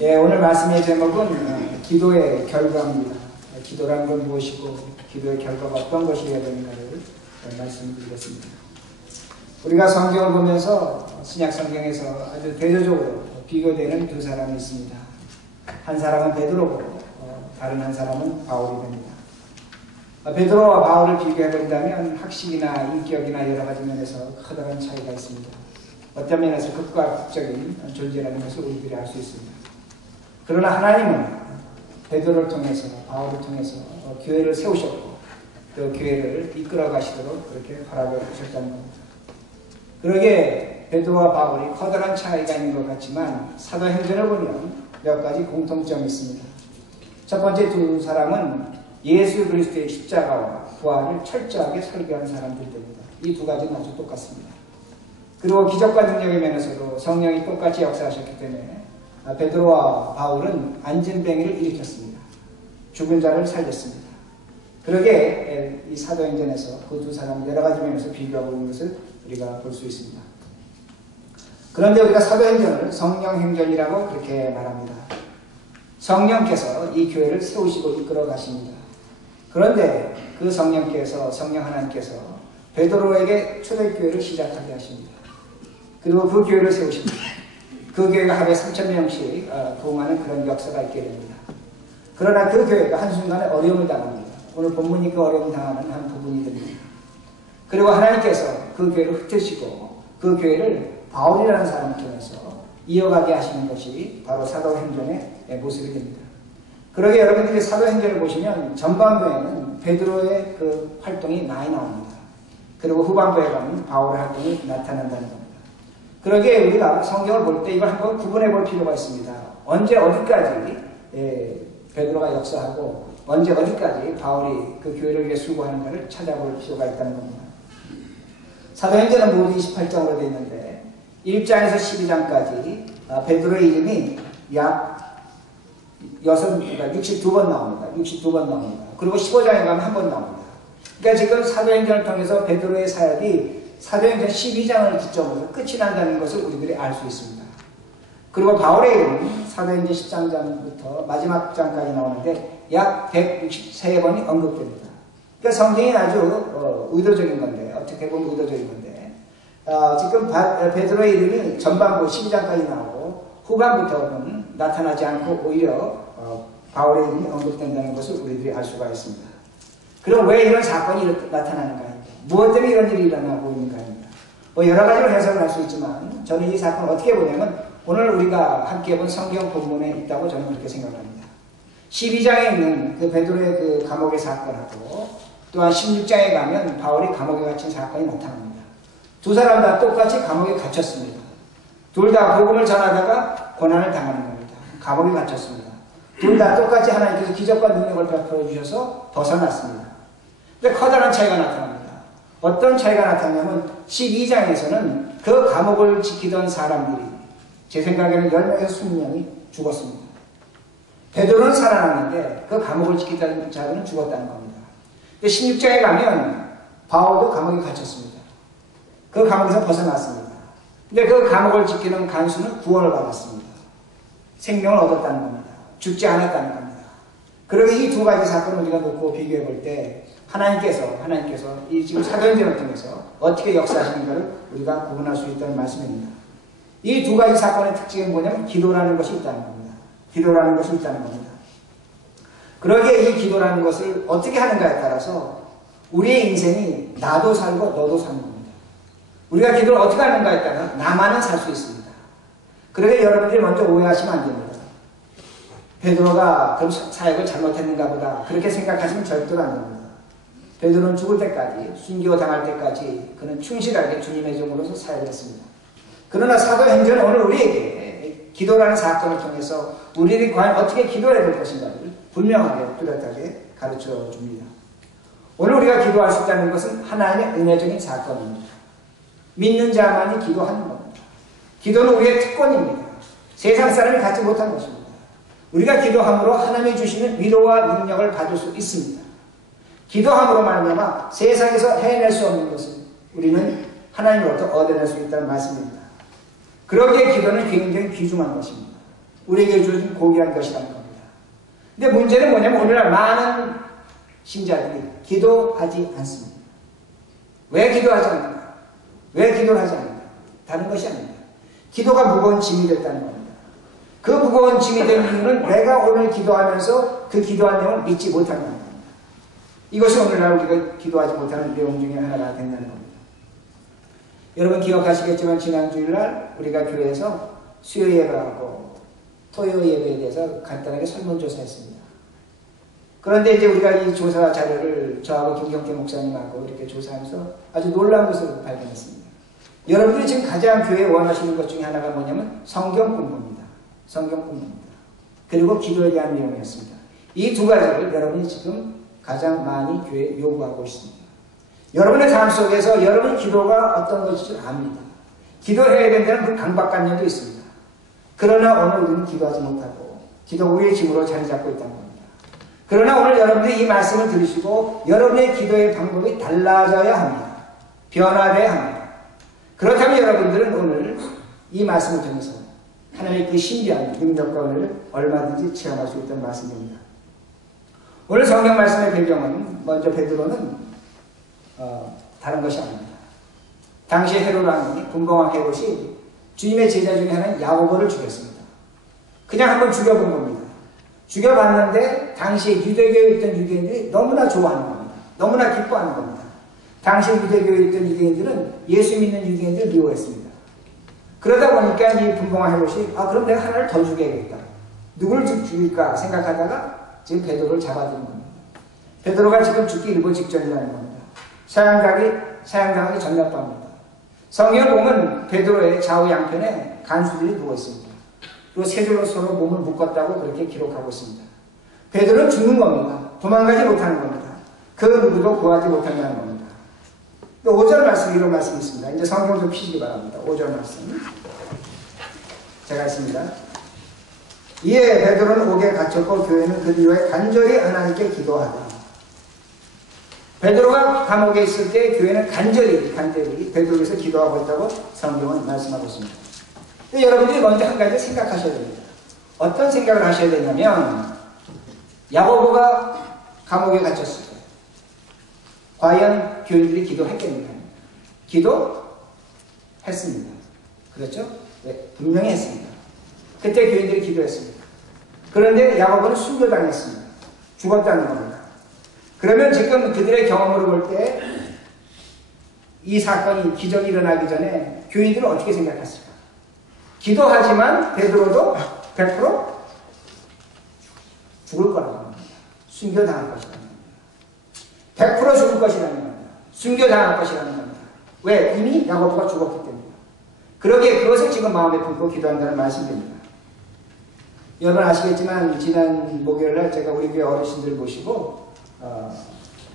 예, 오늘 말씀의 제목은 기도의 결과입니다. 기도라는 건 무엇이고 기도의 결과가 어떤 것이어야 되는가를 말씀드리겠습니다. 우리가 성경을 보면서 신약 성경에서 아주 대조적으로 비교되는 두 사람이 있습니다. 한 사람은 베드로고 다른 한 사람은 바울이 됩니다. 베드로와 바울을 비교해본다면 학식이나 인격이나 여러 가지 면에서 커다란 차이가 있습니다. 어떤 면에서 극과 극적인 존재라는 것을 우리들이 알 수 있습니다. 그러나 하나님은 베드로를 통해서 바울을 통해서 교회를 세우셨고 또 교회를 이끌어 가시도록 그렇게 허락을 하셨다는 겁니다. 그러기에 베드로와 바울이 커다란 차이가 있는 것 같지만 사도행전을 보면 몇 가지 공통점이 있습니다. 첫 번째 두 사람은 예수 그리스도의 십자가와 부활을 철저하게 설교한 사람들이 됩니다. 이 두 가지는 아주 똑같습니다. 그리고 기적과 능력의 면에서도 성령이 똑같이 역사하셨기 때문에 베드로와 바울은 안진뱅이를 일으켰습니다. 죽은 자를 살렸습니다. 그러게 이 사도행전에서 그 두 사람 여러 가지 면에서 비교하고 있는 것을 우리가 볼 수 있습니다. 그런데 우리가 사도행전을 성령행전이라고 그렇게 말합니다. 성령께서 이 교회를 세우시고 이끌어 가십니다. 그런데 그 성령께서 성령 하나님께서 베드로에게 초대교회를 시작하게 하십니다. 그리고 그 교회를 세우십니다. 그 교회가 하루에 3,000명씩 부흥하는 그런 역사가 있게 됩니다. 그러나 그 교회가 한순간에 어려움을 당합니다. 오늘 본문이 그 어려움을 당하는 한 부분이 됩니다. 그리고 하나님께서 그 교회를 흩으시고 그 교회를 바울이라는 사람을 통해서 이어가게 하시는 것이 바로 사도행전의 모습이 됩니다. 그러게 여러분들이 사도행전을 보시면 전반부에는 베드로의 그 활동이 많이 나옵니다. 그리고 후반부에 가면 바울의 활동이 나타난다는 겁니다. 그러기에 우리가 성경을 볼 때 이걸 한번 구분해 볼 필요가 있습니다. 언제 어디까지 베드로가 역사하고 언제 어디까지 바울이 그 교회를 위해 수고하는가를 찾아볼 필요가 있다는 겁니다. 사도행전은 모두 28장으로 되어 있는데 1장에서 12장까지 베드로의 이름이 약 62번 나옵니다. 62번 나옵니다. 그리고 15장에 가면 한 번 나옵니다. 그러니까 지금 사도행전을 통해서 베드로의 사역이 사도행전 12장을 기점으로 끝이 난다는 것을 우리들이 알 수 있습니다. 그리고 바울의 이름은 사도행전 13장부터 마지막 장까지 나오는데 약 163번이 언급됩니다. 그러니까 성경이 아주 의도적인 건데 어떻게 보면 의도적인 건데 지금 베드로의 이름이 전반부 12장까지 나오고 후반부터는 나타나지 않고 오히려 바울의 이름이 언급된다는 것을 우리들이 알 수가 있습니다. 그럼 왜 이런 사건이 나타나는가? 무엇 때문에 이런 일이 일어나고 있는가? 여러 가지로 해석을 할 수 있지만 저는 이 사건을 어떻게 보냐면 오늘 우리가 함께 본 성경 본문에 있다고 저는 그렇게 생각합니다. 12장에 있는 그 베드로의 그 감옥의 사건하고 또한 16장에 가면 바울이 감옥에 갇힌 사건이 나타납니다. 두 사람 다 똑같이 감옥에 갇혔습니다. 둘 다 복음을 전하다가 고난을 당하는 겁니다. 감옥에 갇혔습니다. 둘 다 똑같이 하나님께서 기적과 능력을 베풀어 주셔서 벗어났습니다. 근데 커다란 차이가 나타납니다. 어떤 차이가 나타나냐면 12장에서는 그 감옥을 지키던 사람들이 제 생각에는 10명에서 20명이 죽었습니다. 베드로는 살아났는데 그 감옥을 지키던 자들은 죽었다는 겁니다. 근데 16장에 가면 바울도 감옥에 갇혔습니다. 그 감옥에서 벗어났습니다. 근데 그 감옥을 지키는 간수는 구원을 받았습니다. 생명을 얻었다는 겁니다. 죽지 않았다는 겁니다. 그러면 이 두 가지 사건을 우리가 놓고 비교해 볼 때 하나님께서 이 지금 사도행전을 통해서 어떻게 역사하시는가를 우리가 구분할 수 있다는 말씀입니다. 이 두 가지 사건의 특징은 뭐냐면 기도라는 것이 있다는 겁니다. 기도라는 것이 있다는 겁니다. 그러기에 이 기도라는 것을 어떻게 하는가에 따라서 우리의 인생이 나도 살고 너도 사는 겁니다. 우리가 기도를 어떻게 하는가에 따라 나만은 살 수 있습니다. 그러기에 여러분들이 먼저 오해하시면 안 됩니다. 베드로가 그럼 사역을 잘못했는가 보다 그렇게 생각하시면 절대로 안 됩니다. 베드로는 죽을 때까지 순교 당할 때까지 그는 충실하게 주님의 종으로서 사역을 했습니다. 그러나 사도행전은 오늘 우리에게 기도라는 사건을 통해서 우리들이 과연 어떻게 기도해야 될 것인가를 분명하게 뚜렷하게 가르쳐 줍니다. 오늘 우리가 기도할 수 있다는 것은 하나님의 은혜적인 사건입니다. 믿는 자만이 기도하는 겁니다. 기도는 우리의 특권입니다. 세상 사람이 갖지 못한 것입니다. 우리가 기도함으로 하나님이 주시는 위로와 능력을 받을 수 있습니다. 기도함으로 말미암아 세상에서 해낼 수 없는 것을 우리는 하나님으로부터 얻어낼 수 있다는 말씀입니다. 그러기에 기도는 굉장히 귀중한 것입니다. 우리에게 주어진 고귀한 것이라는 겁니다. 근데 문제는 뭐냐면 오늘날 많은 신자들이 기도하지 않습니다. 왜 기도하지 않는가? 왜 기도를 하지 않는가? 다른 것이 아닙니다. 기도가 무거운 짐이 됐다는 겁니다. 그 무거운 짐이 된 이유는 내가 오늘 기도하면서 그 기도한 내용을 믿지 못한다는 겁니다. 이것이 오늘날 우리가 기도하지 못하는 내용 중에 하나가 된다는 겁니다. 여러분 기억하시겠지만 지난 주일날 우리가 교회에서 수요 예배하고 토요 예배에 대해서 간단하게 설문조사했습니다. 그런데 이제 우리가 이 조사 자료를 저하고 김경태 목사님하고 이렇게 조사하면서 아주 놀라운 것을 발견했습니다. 여러분들이 지금 가장 교회에 원하시는 것 중에 하나가 뭐냐면 성경 공부입니다. 성경 공부입니다. 그리고 기도에 대한 내용이었습니다. 이 두 가지를 여러분이 지금 가장 많이 교회에 요구하고 있습니다. 여러분의 삶 속에서 여러분의 기도가 어떤 것일 줄 압니다. 기도해야 된다는 그 강박관념도 있습니다. 그러나 오늘 우리는 기도하지 못하고 기도 위의 짐으로 자리 잡고 있다는 겁니다. 그러나 오늘 여러분들이 이 말씀을 들으시고 여러분의 기도의 방법이 달라져야 합니다. 변화되어야 합니다. 그렇다면 여러분들은 오늘 이 말씀을 통해서 하나님의 그 신비한 능력과 은혜를 얼마든지 체험할 수 있다는 말씀입니다. 오늘 성경 말씀의 배경은 먼저 베드로는 다른 것이 아닙니다. 당시 헤롯 왕이 분봉왕 헤롯이 주님의 제자 중에 하나인 야고보를 죽였습니다. 그냥 한번 죽여본 겁니다. 죽여봤는데 당시에 유대교에 있던 유대인들이 너무나 좋아하는 겁니다. 너무나 기뻐하는 겁니다. 당시 유대교에 있던 유대인들은 예수 믿는 유대인들을 미워했습니다. 그러다 보니까 이 분봉왕 헤롯이 그럼 내가 하나를 더 죽여야겠다. 누구를 죽일까 생각하다가 지금 베드로를 잡아들인 겁니다. 베드로가 지금 죽기 일보 직전이라는 겁니다. 사형당하기 전날밤입니다. 성경을 보면 베드로의 좌우 양편에 간수들이 누워 있습니다. 그리고 세 줄로 서로 몸을 묶었다고 그렇게 기록하고 있습니다. 베드로는 죽는 겁니다. 도망가지 못하는 겁니다. 그 누구도 구하지 못한다는 겁니다. 5절 말씀, 이런 말씀이 있습니다. 이제 성경 좀 피시기 바랍니다. 5절 말씀. 제가 했습니다. 이에 베드로는 옥에 갇혔고 교회는 그 뒤에 간절히 하나님께 기도하다. 베드로가 감옥에 있을 때 교회는 간절히 베드로에 서 기도하고 있다고 성경은 말씀하고 있습니다. 근데 여러분들이 먼저 한 가지 생각하셔야 됩니다. 어떤 생각을 하셔야 되냐면 야고보가 감옥에 갇혔을 때 과연 교인들이 기도했겠는가? 기도했습니다. 그렇죠? 네, 분명히 했습니다. 그때 교인들이 기도했습니다. 그런데 야고보는 순교당했습니다. 죽었다는 겁니다. 그러면 지금 그들의 경험으로 볼 때 이 사건이 기적이 일어나기 전에 교인들은 어떻게 생각했을까? 기도하지만 베드로도 100% 죽을 거라고 합니다. 순교당할 것이라는 겁니다. 100% 죽을 것이라는 겁니다. 순교당할 것이라는 겁니다. 왜? 이미 야고보가 죽었기 때문이다. 그러기에 그것을 지금 마음에 품고 기도한다는 말씀입니다. 여러분 아시겠지만 지난 목요일날 제가 우리 교회 어르신들 모시고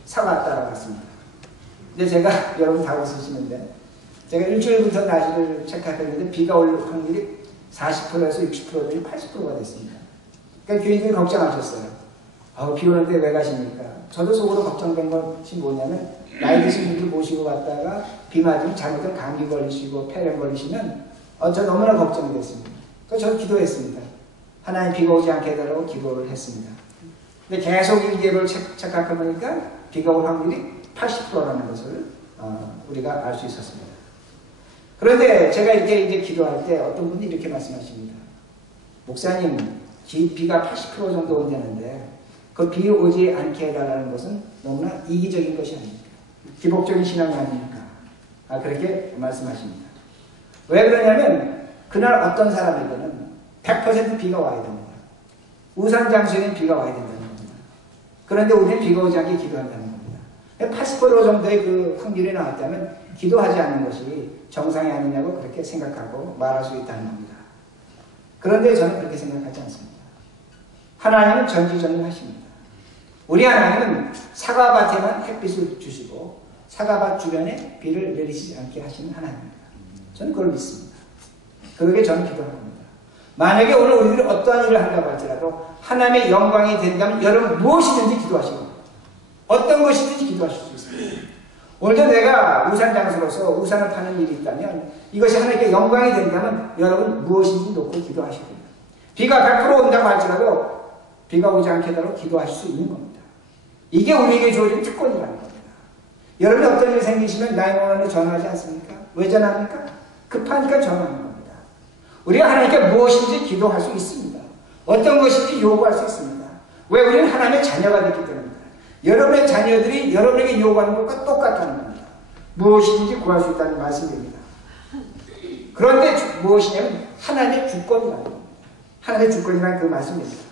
사과 따라갔습니다. 근데 제가 여러분 다 웃으시는데 제가 일주일부터 날씨를 체크했는데 비가 올 확률이 40%에서 60%는 80%가 됐습니다. 그러니까 교인들이 걱정하셨어요. 비 오는데 왜 가십니까? 저도 속으로 걱정된 것이 뭐냐면 나이 드신 분들 모시고 갔다가 비 맞으면 잘못된 감기 걸리시고 폐렴 걸리시면 저 너무나 걱정이 됐습니다. 그래서 저는 기도했습니다. 하나님 비가 오지 않게 해달라고 기도를 했습니다. 근데 계속 일기예보를 체크해보니까 비가 올 확률이 80%라는 것을 우리가 알 수 있었습니다. 그런데 제가 이렇게 이제 기도할 때 어떤 분이 이렇게 말씀하십니다. 목사님, 비가 80% 정도 온다는데 그 비 오지 않게 해달라는 것은 너무나 이기적인 것이 아닙니까? 기복적인 신앙이 아닙니까? 그렇게 말씀하십니다. 왜 그러냐면 그날 어떤 사람에게는 100% 비가 와야 됩니다. 우산 장소에는 비가 와야 된다는 겁니다. 그런데 우리는 비가 오지 않게 기도한다는 겁니다. 80% 정도의 그 확률이 나왔다면 기도하지 않는 것이 정상이 아니냐고 그렇게 생각하고 말할 수 있다는 겁니다. 그런데 저는 그렇게 생각하지 않습니다. 하나님은 전지전능하십니다. 우리 하나님은 사과밭에만 햇빛을 주시고 사과밭 주변에 비를 내리시지 않게 하시는 하나님입니다. 저는 그걸 믿습니다. 그러게 저는 기도합니다. 만약에 오늘 우리들이 어떠한 일을 한다고 할지라도 하나님의 영광이 된다면 여러분 무엇이든지 기도하시고 어떤 것이든지 기도하실 수 있습니다. 오늘도 내가 우산 장수로서 우산을 파는 일이 있다면 이것이 하나님께 영광이 된다면 여러분 무엇인지 놓고 기도하시고 비가 100% 온다고 할지라도 비가 오지 않게 하도록 기도하실 수 있는 겁니다. 이게 우리에게 주어진 특권이라는 겁니다. 여러분이 어떤 일이 생기시면 911에 전화하지 않습니까? 왜 전화합니까? 급하니까 전화하는 겁니다. 우리가 하나님께 무엇인지 기도할 수 있습니다. 어떤 것인지 요구할 수 있습니다. 왜? 우리는 하나님의 자녀가 됐기 때문입니다. 여러분의 자녀들이 여러분에게 요구하는 것과 똑같다는 겁니다. 무엇이든지 구할 수 있다는 말씀입니다. 그런데 무엇이냐면 하나님의 주권이라는 겁니다. 하나님의 주권이라는 그 말씀입니다.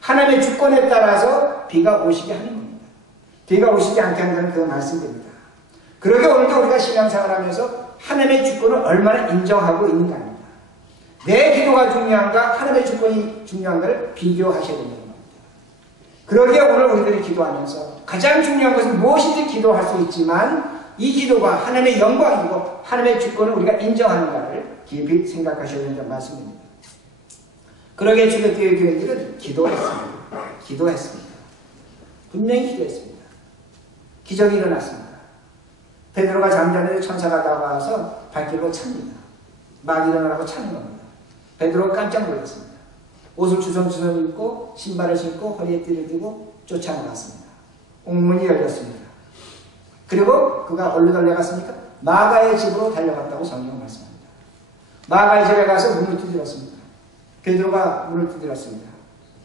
하나님의 주권에 따라서 비가 오시게 하는 겁니다. 비가 오시지 않게 한다는 그 말씀입니다. 그러게 오늘도 우리가 신앙생활하면서 하나님의 주권을 얼마나 인정하고 있는가 합니다. 내 기도가 중요한가 하나님의 주권이 중요한가를 비교하셔야 된다는 겁니다. 그러기에 오늘 우리들이 기도하면서 가장 중요한 것은 무엇이든지 기도할 수 있지만 이 기도가 하나님의 영광이고 하나님의 주권을 우리가 인정하는가를 깊이 생각하셔야 된다는 말씀입니다. 그러기에 초대교회 교인들은 기도했습니다. 기도했습니다. 분명히 기도했습니다. 기적이 일어났습니다. 베드로가 잠자는데 천사가 다가와서 발길로 찹니다. 막 일어나라고 차는 겁니다. 베드로가 깜짝 놀랐습니다. 옷을 주섬주섬 입고 신발을 신고 허리에 띠를 띠고 쫓아나갔습니다. 옥문이 열렸습니다. 그리고 그가 어디로 달려갔습니까? 마가의 집으로 달려갔다고 성경 말씀합니다. 마가의 집에 가서 문을 두드렸습니다. 베드로가 문을 두드렸습니다.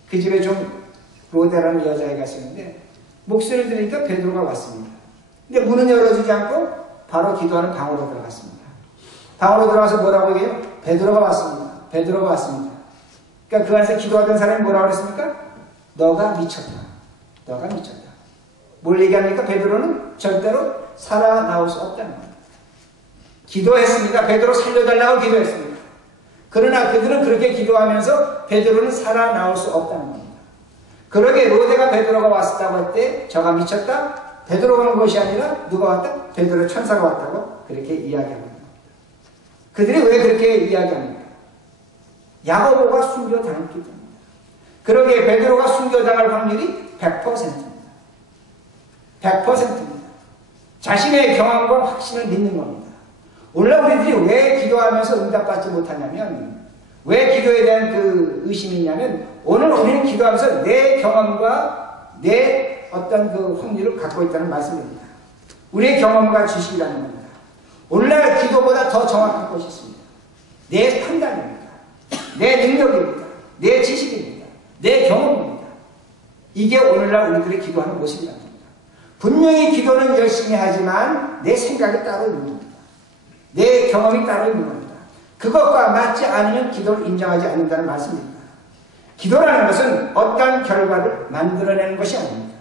그 집에 좀 로데라는 여자애가 있었는데 목소리를 들으니까 베드로가 왔습니다. 근데 문은 열어주지 않고 바로 기도하는 방으로 들어갔습니다. 방으로 들어가서 뭐라고 얘기해요? 베드로가 왔습니다. 베드로가 왔습니다. 그러니까 그 안에서 기도하던 사람이 뭐라고 그랬습니까? 너가 미쳤다. 너가 미쳤다. 뭘 얘기합니까? 베드로는 절대로 살아나올 수 없다는 겁니다. 기도했습니다. 베드로 살려달라고 기도했습니다. 그러나 그들은 그렇게 기도하면서 베드로는 살아나올 수 없다는 겁니다. 그러게 로데가 베드로가 왔다고 할 때 저가 미쳤다? 베드로가 온 것이 아니라 누가 왔다? 베드로의 천사가 왔다고 그렇게 이야기합니다. 그들이 왜 그렇게 이야기합니까? 야고보가 순교당했기 때문입니다. 그러기에 베드로가 순교당할 확률이 100%입니다. 100%입니다. 자신의 경험과 확신을 믿는 겁니다. 오늘날 우리들이 왜 기도하면서 응답받지 못하냐면 왜 기도에 대한 그 의심이 있냐면 오늘 우리는 기도하면서 내 경험과 내 어떤 그 확률을 갖고 있다는 말씀입니다. 우리의 경험과 지식이라는 겁니다. 오늘날 기도보다 더 정확한 것이 있습니다. 내 판단입니다. 내 능력입니다. 내 지식입니다. 내 경험입니다. 이게 오늘날 우리들이 기도하는 모습이라는 겁니다. 분명히 기도는 열심히 하지만 내 생각이 따로 있는 겁니다. 내 경험이 따로 있는 겁니다. 그것과 맞지 않으면 기도를 인정하지 않는다는 말씀입니다. 기도라는 것은 어떠한 결과를 만들어내는 것이 아닙니다.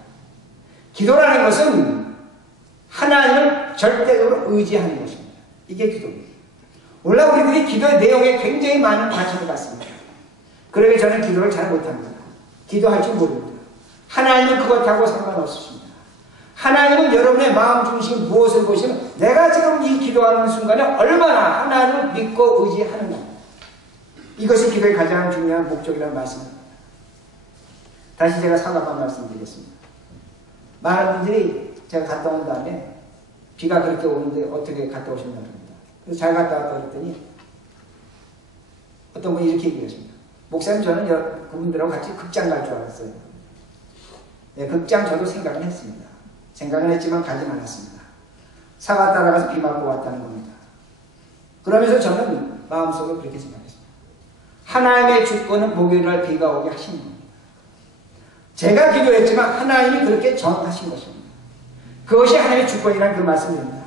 기도라는 것은 하나님을 절대적으로 의지하는 것입니다. 이게 기도입니다. 오늘날 우리들이 기도의 내용에 굉장히 많은 관심을 갖습니다. 그러게 저는 기도를 잘 못합니다. 기도할 줄 모릅니다. 하나님은 그것하고 상관없으십니다. 하나님은 여러분의 마음 중심 무엇을 보시면 내가 지금 이 기도하는 순간에 얼마나 하나님을 믿고 의지하는가. 이것이 기도의 가장 중요한 목적이라는 말씀입니다. 다시 제가 사과한 말씀드리겠습니다. 많은 분들이 제가 갔다 온 다음에 비가 그렇게 오는데 어떻게 갔다 오셨냐고 합니다. 그래서 잘 갔다 왔다 그랬더니 어떤 분이 이렇게 얘기했습니다. 목사님 저는 그분들하고 같이 극장 갈 줄 알았어요. 네, 극장 저도 생각은 했습니다. 생각은 했지만 가진 않았습니다. 사과 따라가서 비 맞고 왔다는 겁니다. 그러면서 저는 마음속으로 그렇게 생각했습니다. 하나님의 주권은 목요일날 비가 오게 하신 겁니다. 제가 기도했지만 하나님이 그렇게 정하신 것입니다. 그것이 하나님의 주권이라는 그 말씀입니다.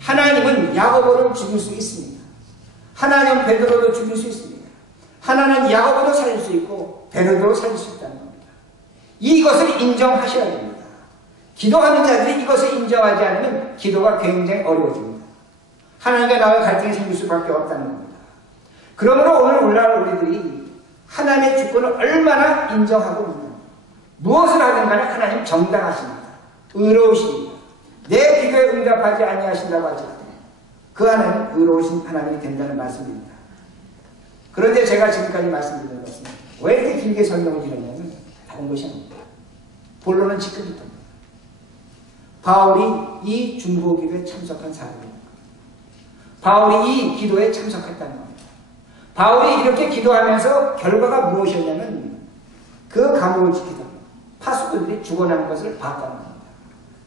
하나님은 야고보를 죽일 수 있습니다. 하나님은 베드로도 죽일 수 있습니다. 하나님은 야고보도 살릴 수 있고 베드로도 살릴 수 있다는 겁니다. 이것을 인정하셔야 됩니다. 기도하는 자들이 이것을 인정하지 않으면 기도가 굉장히 어려워집니다. 하나님과 나와의 갈등이 생길 수밖에 없다는 겁니다. 그러므로 오늘날 우리들이 하나님의 주권을 얼마나 인정하고 있느냐. 무엇을 하든 간에 하나님 정당하십니다. 의로우십니다. 내 기도에 응답하지 아니하신다고 하지 않아요. 그 하나님은 의로우신 하나님이 된다는 말씀입니다. 그런데 제가 지금까지 말씀드린 것은 왜 이렇게 길게 설명을 드렸냐면 다른 것이 아닙니다. 본론은 지금부터입니다. 바울이 이 중보기도에 참석한 사람입니다. 바울이 이 기도에 참석했다는 겁니다. 바울이 이렇게 기도하면서 결과가 무엇이었냐면 그 감옥을 지키던 파수꾼들이 죽어나는 것을 봤다는 겁니다.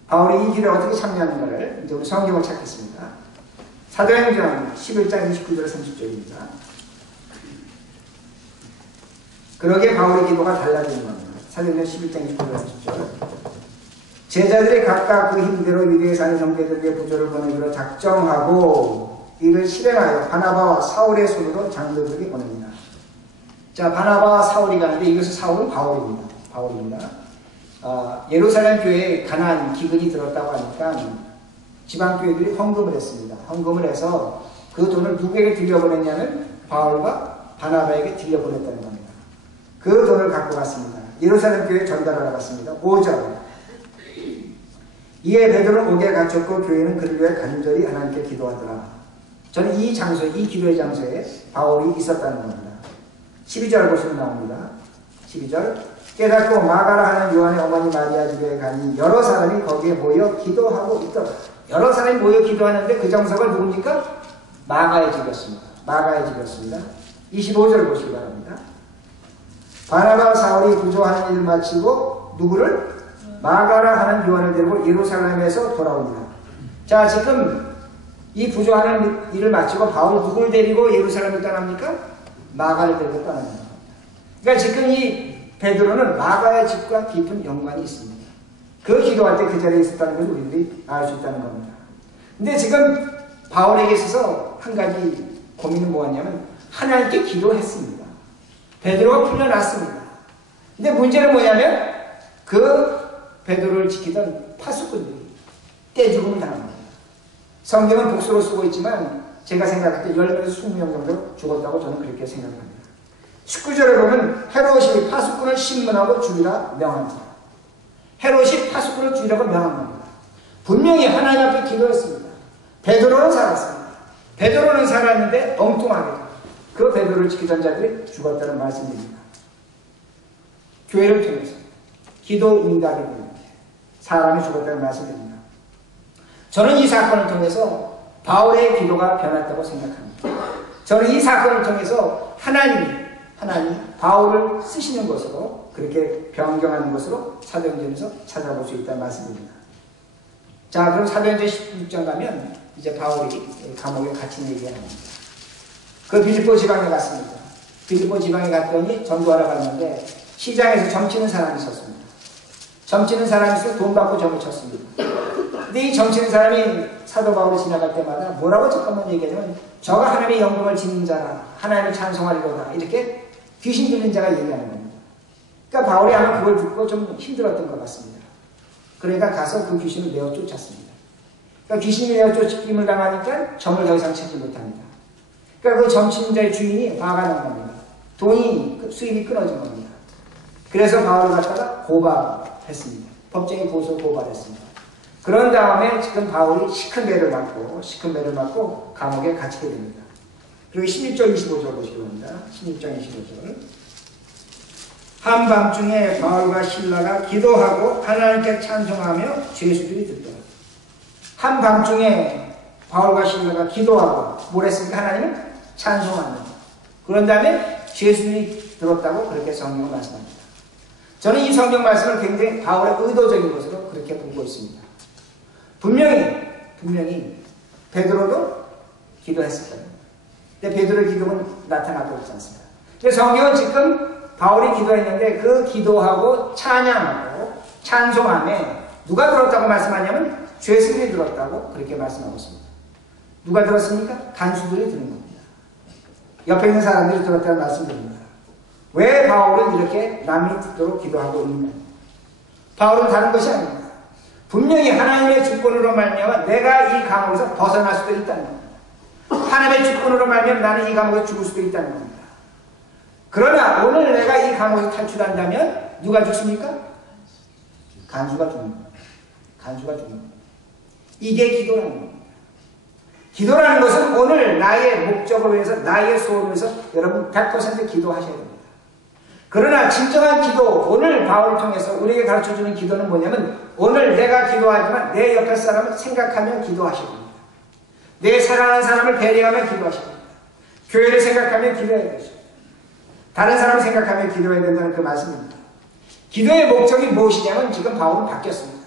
바울이 이 길을 어떻게 참여하는가를 이제 우리 성경을 찾겠습니다. 사도행전 11장 29절 30절입니다. 그러게 바울의 기도가 달라지는 겁니다. 사도행전 11장 29절 30절. 제자들이 각각 그 힘대로 유대에 사는 형제들에게 부조를 보내기로 작정하고 이를 실행하여 바나바와 사울의 손으로 장로들에게 보냅니다. 자, 바나바와 사울이 가는데 이것은 사울은 바울입니다. 바울입니다. 예루살렘 교회에 가난 기근이 들었다고 하니까 지방교회들이 헌금을 했습니다. 헌금을 해서 그 돈을 누구에게 들려보냈냐면 바울과 바나바에게 들려보냈다는 겁니다. 그 돈을 갖고 갔습니다. 예루살렘 교회에 전달하러 갔습니다. 5절. 이에 베드로는 옥에 갇혔고 교회는 그를 위해 간절히 하나님께 기도하더라. 저는 이 장소에, 이 기도의 장소에 바울이 있었다는 겁니다. 12절 보시면 나옵니다. 12절. 깨닫고 마가라 하는 요한의 어머니 마리아 집에 가니 여러 사람이 거기에 모여 기도하고 있더라. 여러 사람이 모여 기도하는데 그 장소가 누굽니까? 마가의 집이었습니다. 마가의 집이었습니다. 25절 보시기 바랍니다. 바나바와 사울이 부조하는 일을 마치고 누구를? 마가라 하는 요한을 데리고 예루살렘에서 돌아옵니다. 자, 지금 이 부조하는 일을 마치고 바울이 누구를 데리고 예루살렘을 떠납니까? 마가를 데리고 떠납니다. 그러니까 지금 이 베드로는 마가의 집과 깊은 연관이 있습니다. 그 기도할 때 그 자리에 있었다는 것을 우리들이 알 수 있다는 겁니다. 근데 지금 바울에게 있어서 한 가지 고민은 뭐였냐면 하나님께 기도했습니다. 베드로가 풀려났습니다. 근데 문제는 뭐냐면 그 베드로를 지키던 파수꾼들이 떼죽음을 당합니다. 성경은 복수로 쓰고 있지만 제가 생각할 때 10명에서 20명 정도 죽었다고 저는 그렇게 생각합니다. 19절에 보면 헤롯이 파수꾼을 신문하고 죽이라 명합니다. 헤롯이 파수꾼을 죽이라고 명한 겁니다. 분명히 하나님 앞에 기도했습니다. 베드로는 살았습니다. 베드로는 살았는데 엉뚱하게 그 베드로를 지키던 자들이 죽었다는 말씀입니다. 교회를 통해서 기도 응답이 되는 사람이 죽었다는 말씀입니다. 저는 이 사건을 통해서 바울의 기도가 변했다고 생각합니다. 저는 이 사건을 통해서 하나님이 바울을 쓰시는 것으로 그렇게 변경하는 것으로 사도행전에서 찾아볼 수 있다는 말씀입니다. 자, 그럼 사도행전 16장 가면 이제 바울이 감옥에 갇힌 얘기가 나옵니다. 그 빌립보 지방에 갔습니다. 빌립보 지방에 갔더니 전도하러 갔는데 시장에서 점치는 사람이 있었습니다. 점치는 사람이 있어서 돈 받고 점을 쳤습니다. 근데 이 점치는 사람이 사도 바울이 지나갈 때마다 뭐라고 잠깐만 얘기하냐면 저가 하나님의 영광을 짓는 자라 하나님을 찬송하리로다 이렇게 귀신 들린 자가 얘기하는 겁니다. 그러니까 바울이 아마 그걸 듣고 좀 힘들었던 것 같습니다. 그러니까 가서 그 귀신을 내어 쫓았습니다. 그러니까 귀신이 내어 쫓김을 당하니까 점을 더 이상 찾지 못합니다. 그러니까 그 점치는 자의 주인이 화가 난 겁니다. 돈이 수입이 끊어진 겁니다. 그래서 바울을 갖다가 고발했습니다. 법정에 고소 고발했습니다. 그런 다음에 지금 바울이 시큰배를 맞고 감옥에 갇히게 됩니다. 그리고 16절 25절 보시기 바랍니다. 16장 25절. 한밤중에 바울과 실라가 기도하고 하나님께 찬송하며 죄수들이 듣더라. 한밤중에 바울과 실라가 기도하고 뭘 했습니까? 하나님을 찬송하며 그런 다음에 죄수들이 들었다고 그렇게 성경을 말씀합니다. 저는 이 성경 말씀을 굉장히 바울의 의도적인 것으로 그렇게 보고 있습니다. 분명히 베드로도 기도했을 겁니다. 근데 베드로의 기도는 나타나고 있지 않습니다. 근데 성경은 지금 바울이 기도했는데 그 기도하고 찬양하고 찬송함에 누가 들었다고 말씀하냐면 죄수들이 들었다고 그렇게 말씀하고 있습니다. 누가 들었습니까? 간수들이 들은 겁니다. 옆에 있는 사람들이 들었다는 말씀드립니다. 왜 바울은 이렇게 남이 듣도록 기도하고 있는가? 바울은 다른 것이 아닙니다. 분명히 하나님의 주권으로 말미암아 내가 이 감옥에서 벗어날 수도 있다는 겁니다. 하나님의 주권으로 말미암아 나는 이 감옥에서 죽을 수도 있다는 겁니다. 그러나 오늘 내가 이 감옥에서 탈출한다면 누가 죽습니까? 간수가 죽는 겁니다. 간수가 죽는 겁니다. 이게 기도라는 겁니다. 기도라는 것은 오늘 나의 목적을 위해서 나의 소원을 위해서 여러분 100% 기도하셔야 됩니다. 그러나 진정한 기도, 오늘 바울을 통해서 우리에게 가르쳐주는 기도는 뭐냐면 오늘 내가 기도하지만 내 옆에 사람을 생각하며 기도하셔야 됩니다. 내 사랑하는 사람을 배려하며 기도하셔야 됩니다. 교회를 생각하며 기도해야 되죠. 다른 사람을 생각하며 기도해야 된다는 그 말씀입니다. 기도의 목적이 무엇이냐면 지금 바울은 바뀌었습니다.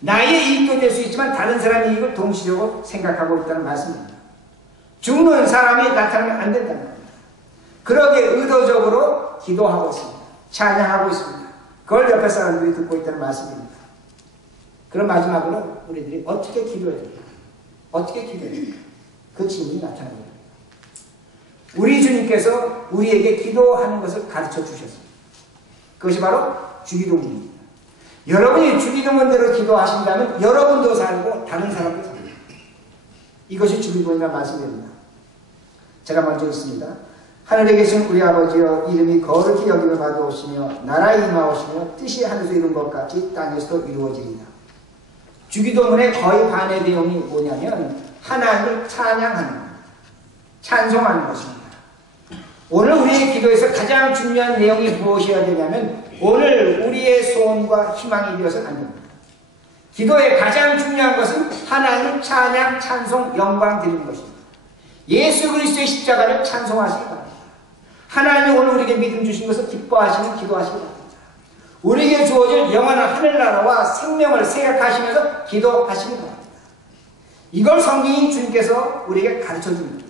나의 이익도 될 수 있지만 다른 사람의 이익을 동시적으로 생각하고 있다는 말씀입니다. 죽는 사람이 나타나면 안 된다는 겁니다. 그러기에 의도적으로 기도하고 있습니다. 찬양하고 있습니다. 그걸 옆에 사람들이 듣고 있다는 말씀입니다. 그럼 마지막으로 우리들이 어떻게 기도해야 됩니까? 어떻게 기도해야 됩니까? 그 질문이 나타납니다. 우리 주님께서 우리에게 기도하는 것을 가르쳐 주셨습니다. 그것이 바로 주기도문입니다. 여러분이 주기도문대로 기도하신다면 여러분도 살고 다른 사람도 삽니다. 이것이 주기도문이라는 말씀입니다. 제가 먼저 읽습니다. 하늘에 계신 우리 아버지여, 이름이 거룩히 여김을 받아오시며 나라에 임하오시며 뜻이 하늘에서 이룬 것 같이 땅에서도 이루어지리다. 주기도문의 거의 반의 내용이 뭐냐면 하나님을 찬양하는, 찬송하는 것입니다. 오늘 우리의 기도에서 가장 중요한 내용이 무엇이어야 되냐면 오늘 우리의 소원과 희망이 되어서는 안 됩니다. 기도의 가장 중요한 것은 하나님 찬양, 찬송, 영광 드리는 것입니다. 예수 그리스도의 십자가를 찬송하시기 바랍니다. 하나님이 오늘 우리에게 믿음 주신 것을 기뻐하시는 기도하시기 바랍니다. 우리에게 주어질 영원한 하늘나라와 생명을 생각하시면서 기도하시기 바랍니다. 이걸 성경인 주님께서 우리에게 가르쳐 줍니다.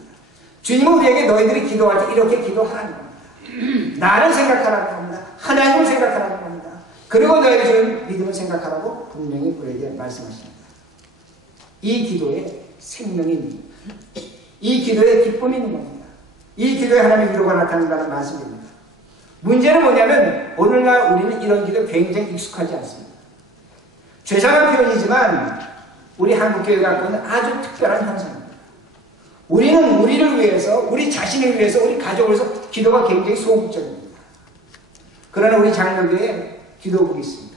주님은 우리에게 너희들이 기도할 때 이렇게 기도하라는 겁니다. 나를 생각하라는 겁니다. 하나님을 생각하라는 겁니다. 그리고 너희의 주님 믿음을 생각하라고 분명히 우리에게 말씀하십니다. 이 기도에 생명이 있는 겁니다. 이 기도에 기쁨이 있는 겁니다. 이 기도에 하나님의 위로가 나타난다는 말씀입니다. 문제는 뭐냐면 오늘날 우리는 이런 기도에 굉장히 익숙하지 않습니다. 죄송한 표현이지만 우리 한국교회가 갖고 있는 아주 특별한 현상입니다. 우리는 우리를 위해서, 우리 자신을 위해서, 우리 가족을 위해서 기도가 굉장히 소극적입니다. 그러나 우리 장로교회에 기도복이 있습니다.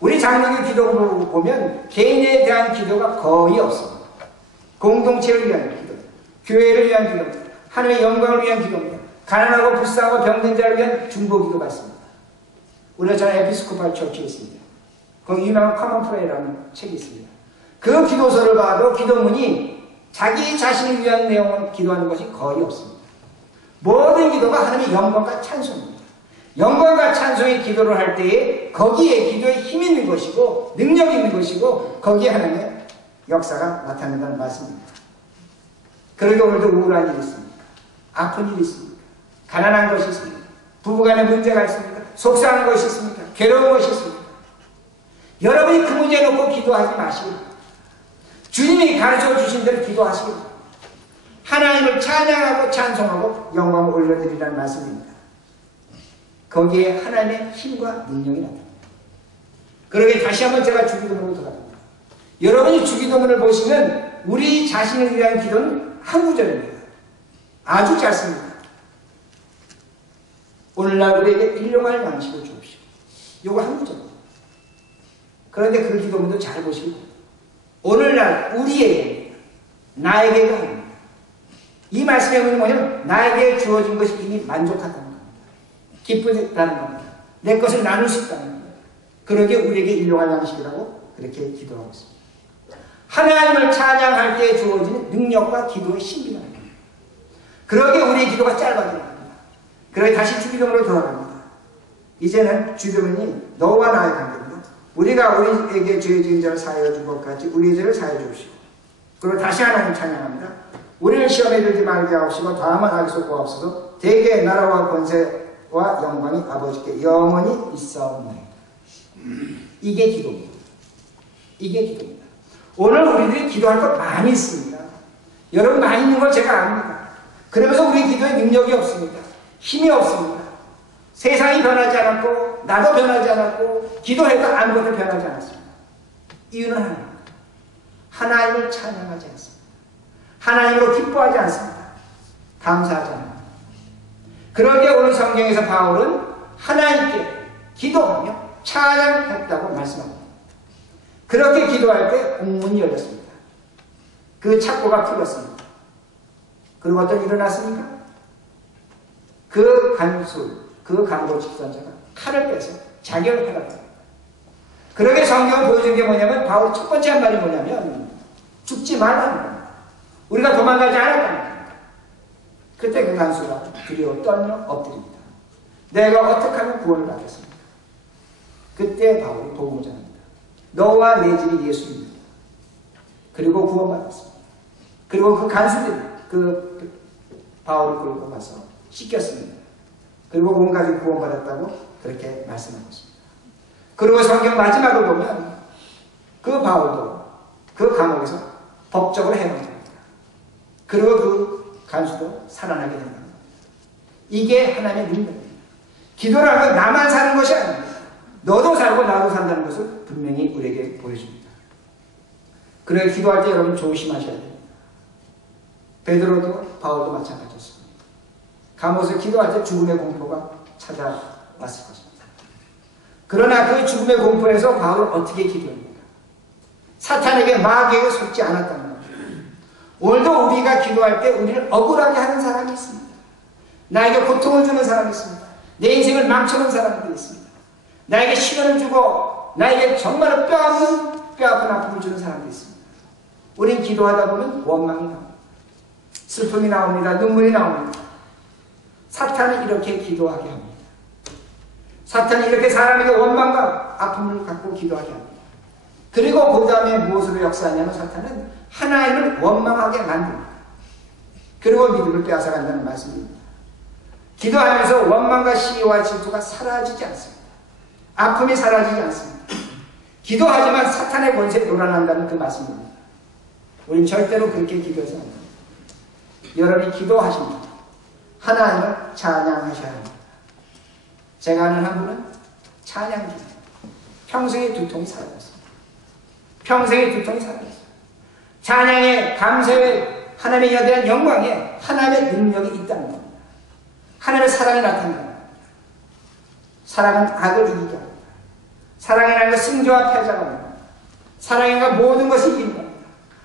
우리 장로교회 기도복을 보면 개인에 대한 기도가 거의 없습니다. 공동체를 위한 기도, 교회를 위한 기도, 하나님의 영광을 위한 기도입니다. 가난하고 불쌍하고 병든 자를 위한 중보기도가 있습니다. 우리가 저는 에피스코팔 처치에 있습니다. 거기 유명한 커먼 프레이라는 책이 있습니다. 그 기도서를 봐도 기도문이 자기 자신을 위한 내용을 기도하는 것이 거의 없습니다. 모든 기도가 하나님의 영광과 찬송입니다. 영광과 찬송의 기도를 할 때에 거기에 기도에 힘이 있는 것이고 능력이 있는 것이고 거기에 하나님의 역사가 나타난다는 말씀입니다. 그러게 오늘도 우울한 일이 있습니다. 아픈 일이 있습니다. 가난한 것이 있습니다. 부부간에 문제가 있습니다. 속상한 것이 있습니다. 괴로운 것이 있습니다. 여러분이 그 문제 놓고 기도하지 마시고 주님이 가르쳐 주신 대로 기도하시고 하나님을 찬양하고 찬송하고 영광을 올려드리라는 말씀입니다. 거기에 하나님의 힘과 능력이 나타납니다. 그러게 다시 한번 제가 주기도문으로 돌아갑니다. 여러분이 주기도문을 보시면 우리 자신을 위한 기도는 한 구절입니다. 아주 짧습니다. 오늘날 우리에게 일용할 양식을 주옵시오. 이거 한 구절입니다. 그런데 그 기도문도 잘 보시고 오늘날 우리에게, 나에게가 아닙니다. 이 말씀의 의미는 뭐냐면 나에게 주어진 것이 이미 만족하다는 겁니다. 기쁘다는 겁니다. 내 것을 나눌 수 있다는 겁니다. 그러게 우리에게 일용할 양식이라고 그렇게 기도하고 있습니다. 하나님을 찬양할 때 주어지는 능력과 기도의 신비라는 겁니다. 그러게 우리의 기도가 짧아지는 겁니다. 그러게 다시 주기도문으로 돌아갑니다. 이제는 주기도문이 너와 나의 관계입니다. 우리가 우리에게 죄 지은 자를 사하여 준 것 같이 우리의 죄를 사하여 주시고 그리고 다시 하나님 찬양합니다. 우리를 시험에 들지 말게 하옵시고 다만 악에서 구하옵소서. 대개 나라와 권세와 영광이 아버지께 영원히 있사옵나이다. 이게 기도입니다. 이게 기도입니다. 오늘 우리들이 기도할 것 많이 있습니다. 여러분 많이 있는 걸 제가 압니다. 그러면서 우리 기도에 능력이 없습니다. 힘이 없습니다. 세상이 변하지 않았고 나도 변하지 않았고 기도해도 아무것도 변하지 않았습니다. 이유는 하나입니다. 하나님을 찬양하지 않습니다. 하나님으로 기뻐하지 않습니다. 감사하지 않습니다. 그러기에 오늘 성경에서 바울은 하나님께 기도하며 찬양했다고 말씀합니다. 그렇게 기도할 때 공문이 열렸습니다. 그 착고가 풀렸습니다. 그리고 어떤 일이 일어났습니까? 그 간수, 그 강도 직선자가 칼을 빼서 자격을 팔았다. 그러게 성경을 보여준 게 뭐냐면 바울의 첫 번째 한 말이 뭐냐면 죽지 말라는 겁니다. 우리가 도망가지 않았다는 겁니다. 그때 그 간수가 두려워 떨며 엎드립니다. 내가 어떻게 하면 구원을 받겠습니까? 그때 바울이 복음을 전합니다. 너와 내 집이 예수입니다. 그리고 구원받았습니다. 그리고 그 간수들이 그 바울을 끌고 가서 씻겼습니다. 그리고 온 가족이 구원받았다고 그렇게 말씀하고 있습니다. 그리고 성경 마지막을 보면 그 바울도 그 감옥에서 법적으로 해방됩니다. 그리고 그 간수도 살아나게 된다. 이게 하나님의 능력입니다. 기도라는 건 나만 사는 것이 아닙니다. 너도 살고 나도 산다는 것을 분명히 우리에게 보여줍니다. 그래서 기도할 때 여러분 조심하셔야 됩니다. 베드로도 바울도 마찬가지였습니다. 감옥에서 기도할 때 죽음의 공포가 찾아왔을 것입니다. 그러나 그 죽음의 공포에서 바울은 어떻게 기도합니까? 사탄에게 마귀에게 속지 않았다는 겁니다. 오늘도 우리가 기도할 때 우리를 억울하게 하는 사람이 있습니다. 나에게 고통을 주는 사람이 있습니다. 내 인생을 망쳐놓은 사람들이 있습니다. 나에게 시련을 주고 나에게 정말 뼈아픈 아픔을 주는 사람들이 있습니다. 우린 기도하다 보면 원망이 나옵니다. 슬픔이 나옵니다. 눈물이 나옵니다. 사탄은 이렇게 기도하게 합니다. 사탄이 이렇게 사람에게 원망과 아픔을 갖고 기도하게 합니다. 그리고 그 다음에 무엇으로 역사하냐면 사탄은 하나님을 원망하게 만듭니다. 그리고 믿음을 빼앗아간다는 말씀입니다. 기도하면서 원망과 시기와 질투가 사라지지 않습니다. 아픔이 사라지지 않습니다. 기도하지만 사탄의 권세에 놀아난다는 그 말씀입니다. 우린 절대로 그렇게 기도해서 안 됩니다. 여러분이 기도하십니다. 하나님을 찬양하셔야 합니다. 제가 아는 한 분은 찬양 중에 평생의 두통이 사라졌습니다. 평생의 두통이 사라졌습니다. 찬양의 감사의 하나님에 대한 영광에 하나님의 능력이 있다는 겁니다. 하나님의 사랑이 나타난다. 사랑은 악을 이기게 합니다. 사랑이라는 것은 승자와 패자가 합니다. 사랑이란 모든 것이 이기는 겁니다.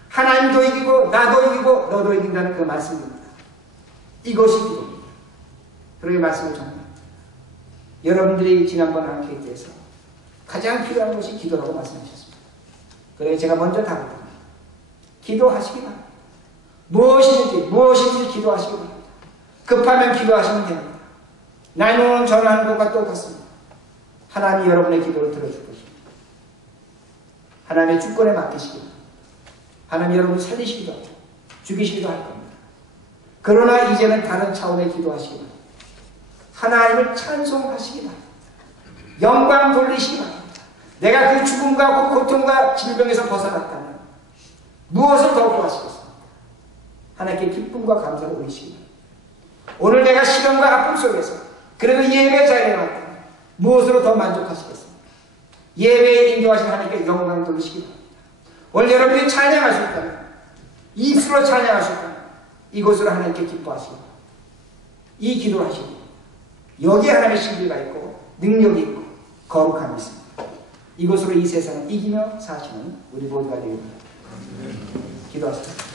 하나님도 이기고 나도 이기고 너도 이긴다는 그 말씀입니다. 이것이 기도입니다. 그러게 말씀을 전합니다. 여러분들이 지난번 안케이트에서 가장 필요한 것이 기도라고 말씀하셨습니다. 그래서 제가 먼저 답합니다. 기도하시기 바랍니다. 무엇이든지 기도하시기 바랍니다. 급하면 기도하시면 됩니다. 911 전화하는 것과 똑같습니다. 하나님이 여러분의 기도를 들어줄 것입니다. 하나님의 주권에 맡기시기 바랍니다. 하나님이 여러분을 살리시기도 하고 죽이시기도 할 겁니다. 그러나 이제는 다른 차원의 기도하시기 바랍니다. 하나님을 찬송하시기 바랍니다. 영광 돌리시기 바랍니다. 내가 그 죽음과 그 고통과 질병에서 벗어났다면 무엇을 더 구하시겠습니까? 하나님께 기쁨과 감사를 올리시기 바랍니다. 오늘 내가 시련과 아픔 속에서 그래도 예배 자리에 왔다면 무엇으로 더 만족하시겠습니까? 예배에 인도하신 하나님께 영광 돌리시기 바랍니다. 오늘 여러분이 찬양할 수 있다면 입술로 찬양할 수 있다면 이곳으로 하나님께 기뻐하시기 바랍니다. 이 기도를 하시기 바랍니다. 여기에 하나님의 신비가 있고 능력이 있고 거룩함이 있습니다. 이것으로 이 세상을 이기며 사시는 우리 모두가 되길 바랍니다. 기도하십시오.